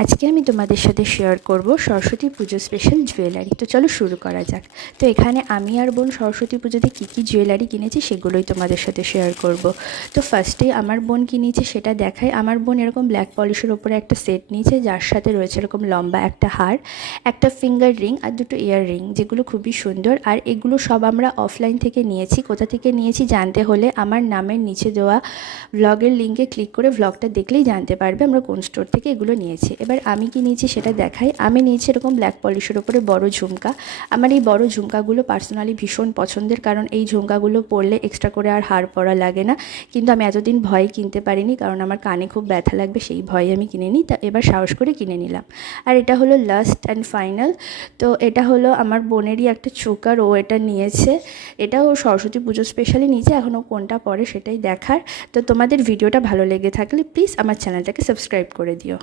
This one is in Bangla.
আজকে আমি তোমাদের সাথে শেয়ার করব সরস্বতী পুজো স্পেশাল জুয়েলারি। তো চলো শুরু করা যাক। তো এখানে আমি আর বোন সরস্বতী পুজোতে কী জুয়েলারি কিনেছি সেগুলোই তোমাদের সাথে শেয়ার করব। তো ফার্স্টে আমার বোন কিনেছে সেটা দেখাই। আমার বোন এরকম ব্ল্যাক পলিশের ওপরে একটা সেট নিয়েছে, যার সাথে রয়েছে এরকম লম্বা একটা হার, একটা ফিঙ্গার রিং আর দুটো ইয়ার রিং, যেগুলো খুবই সুন্দর। আর এগুলো সব আমরা অফলাইন থেকে নিয়েছি। কোথা থেকে নিয়েছি জানতে হলে আমার নামের নিচে দেওয়া ভ্লগের লিঙ্কে ক্লিক করে ভ্লগটা দেখলেই জানতে পারবে আমরা কোন স্টোর থেকে এগুলো নিয়েছি। এবার আমি কি নিয়েছি সেটা দেখাই। আমি নিয়েছি এরকম ব্ল্যাক পলিশের ওপরে বড় ঝুমকা। আমার এই বড় ঝুমকাগুলো পার্সোনালি ভীষণ পছন্দের, কারণ এই ঝুমকাগুলো পরলে এক্সট্রা করে আর হার পরা লাগে না। কিন্তু আমি এতদিন ভয়ে কিনতে পারিনি, কারণ আমার কানে খুব ব্যথা লাগবে, সেই ভয়ে আমি কিনে নিই। তা এবার সাহস করে কিনে নিলাম। আর এটা হলো লাস্ট অ্যান্ড ফাইনাল। তো এটা হলো আমার বোনেরই একটা চোকার, ও এটা নিয়েছে। এটাও সরস্বতী পুজো স্পেশালি নিয়েছে, এখনও কোনটা পরে সেটাই দেখার। তো তোমাদের ভিডিওটা ভালো লেগে থাকলে প্লিজ আমার চ্যানেলটাকে সাবস্ক্রাইব করে দিও।